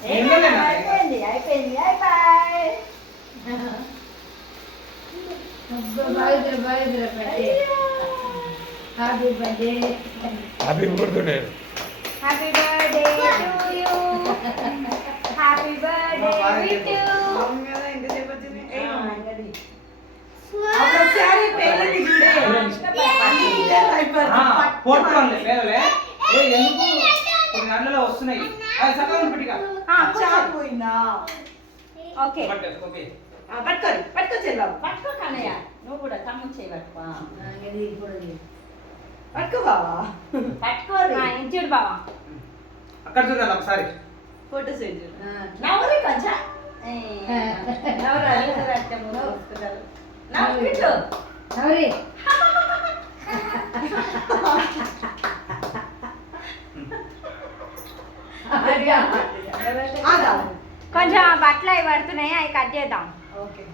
అయిపోయింది అయిపోయింది అయిపోయి happy birthday happy birthday happy birthday to you happy birthday with you వస్తున్నాయి ఓకే పట్టుకో కన్నయ్య నువ్వు కూడా తమ్ముడు చేయి పట్టుకో బావా పట్టుకో ఇంచుడు బావా అక్కడ చూడాలి ఒకసారి ఫోటో సెండ్ నవ్వురి కొంచెం కొంచెం బట్టలు అవి పడుతున్నాయి అవి కట్ చేద్దాం ఓకే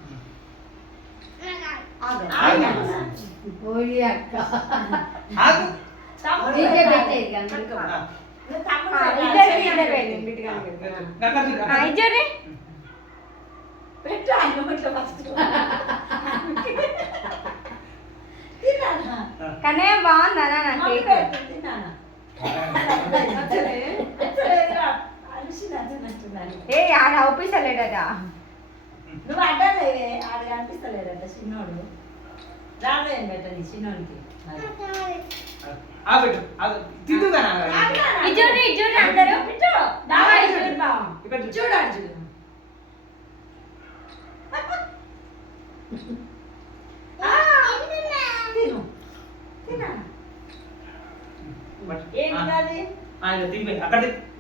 కన్నయ్య బాగుందా నా కేక్ ఏ ఆడ అవుపిస్తలేడట నువ్వు అడ్డాలేవే ఆడ కనిపిస్తలేడట చిన్నోడు రావేం పెట్టండి చిన్నోడికి అందరూ చూడు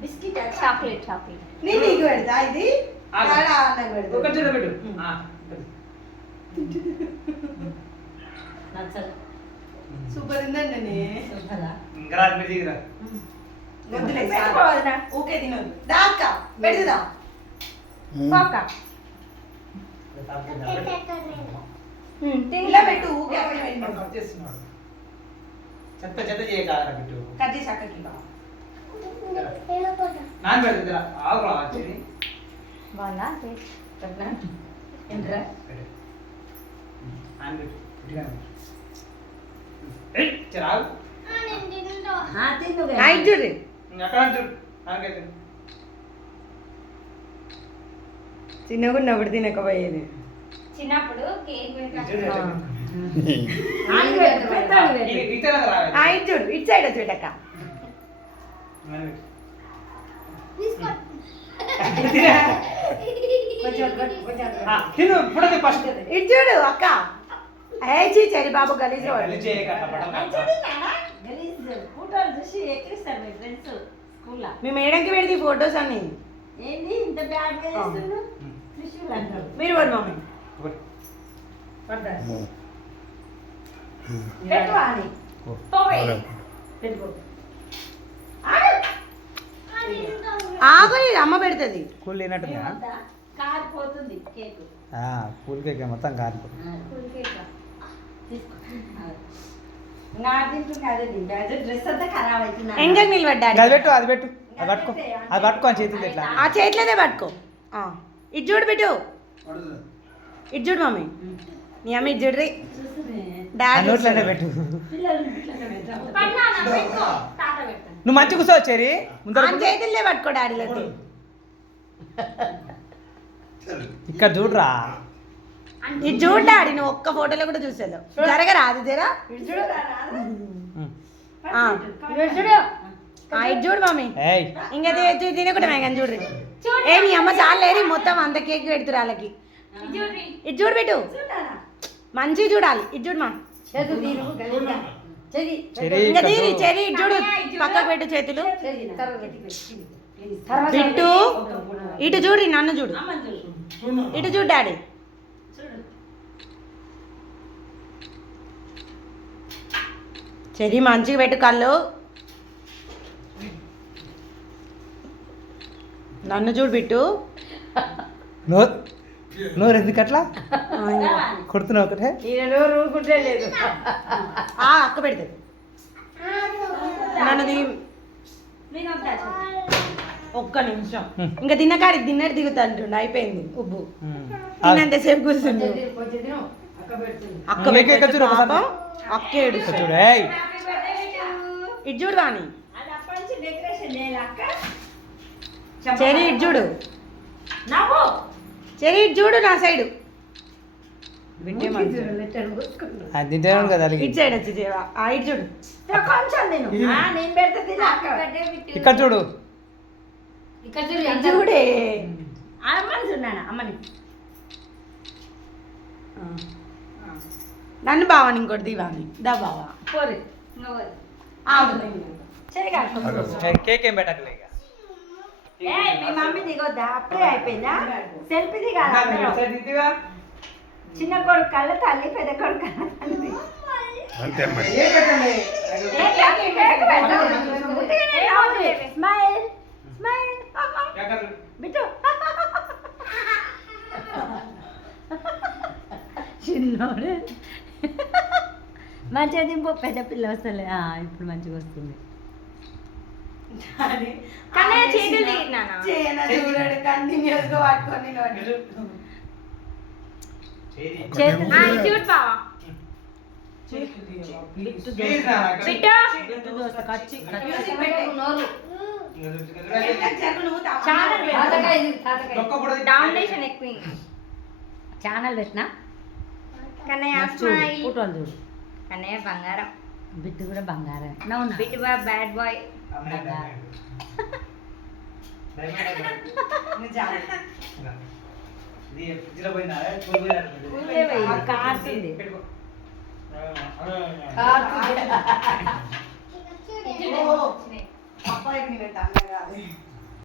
బిస్కెట్ చాక్లెట్ చాక్లెట్ నీకు పెడతా ఇది సూపర్ ఉందండి ఓకే తినదు దాకా పెడదా ఇలా పెట్టు ఊకే చెత్త చెత్త చేయగలరా పెట్టు కట్ చేసి అక్కడికి నాన్న పెడతా ఆగు వచ్చి బాగుందా ఏంట్రా నాన్న పెట్టు చిన్నప్పుడు తినకపోయేది చిన్నప్పుడు కేక్ చూడు ఇటు సైడ్ చూడక్క ఇటు చూడు అక్క చరి బాబు గలీజ్ మీ మేడంకి పెడితే ఫొటోస్ అన్ని ఏంటి ఇంత బ్యాడ్ మీరు పడు మమ్మీ ఆగు అమ్మ పెడుతుంది కూల్ లేనట్టుందా కారిపోతుంది కేక్ కూల్ కేక్ మొత్తం కారిపోతుంది ఎంగకి నిలబడ్డాడు అది పెట్టు అది పెట్టు అది పట్టుకో అది పట్టుకో ఆ చేతులు ఎట్లా ఆ చేతిలోనే పట్టుకో ఇటు చూడు బిట్టు ఇటు చూడు మమ్మీ నీ అమ్మ ఇటు చూడ్రి నోట్లోనే పెట్టు నువ్వు మంచి కూర్చో చెరి చేతులే పట్టుకో డాడీలకి ఇక్కడ చూడరా ఇది చూడు డాడీ నువ్వు ఒక్క ఫోటోలో కూడా చూసాను జరగరా అది జరా ఇటు చూడు మమ్మీ ఇంకా తినకుండా మేఘన్ చూడ్రి ఏ నీ అమ్మ చాలేరి మొత్తం అంత కేక్ పెడుతురు వాళ్ళకి ఇటు చూడు పెట్టు మంచిగా చూడాలి ఇటు చూడు మా ఇంకా తీరి చెరి ఇటు చూడు పక్కకు పెట్టు చేతులు పెట్టు ఇటు చూడు నన్ను చూడు ఇటు చూడు డాడీ చెరి మంచిగా పెట్టు కళ్ళు నన్ను చూడు బిట్టు నోరు ఎందుకు అట్లా కొడుతున్నావు ఒకటే ఊరుకుంటే లేదు అక్క పెడుతుంది నన్ను ఒక్క నిమిషం ఇంకా తిన్నకాడికి తిన్నట్టు దిగుతుంటుండు అయిపోయింది ఉబ్బు ఉమ్. తిన్నంతసేపు కూర్చుండు అక్క నువ్వు ఎక్క చూడు ఒకసారి. పాపం, అక్క ఏడుస్తుంది. ఇక్కడ చూడు ఏయ్ ఇటు చూడు వాణి చెరి ఇటు చూడు చెరి ఇటు చూడు నా సైడు బిడ్డే మంచి. అది తింటేనే కదా అలిగి. ఇటు సైడ్ వచ్చి చేవా ఇటు చూడు కొంచెం నేను ఇక్కడ చూడు ఇటు చూడే అమ్మని చూడాను అమ్మని నన్ను బావని ఇంకోటి దివాని దా బావా పోరే కేక్ ఏం పెట్టకలే ఇక. మీ మమ్మీ దిగొద్దా అప్పుడే అయిపోయిందా సెల్ఫీ దిగాలి చిన్న కొడుకు కళ్ళ తల్లి పెద్ద కొడుకు కళ్ళ తల్లి స్మైల్ స్మైల్ బిట్టు చిన్నోడు మంచిగా దింపు పెద్ద పిల్ల వస్తలే ఇప్పుడు మంచిగా వస్తుంది ఛానల్ పెట్టినా కన్నయ్య ఫోటోలు చూడు కన్నయ్య బంగారం బిట్టు కూడా బంగారం బిట్టు బాయ్ బ్యాడ్ బాయ్ కారుతుంది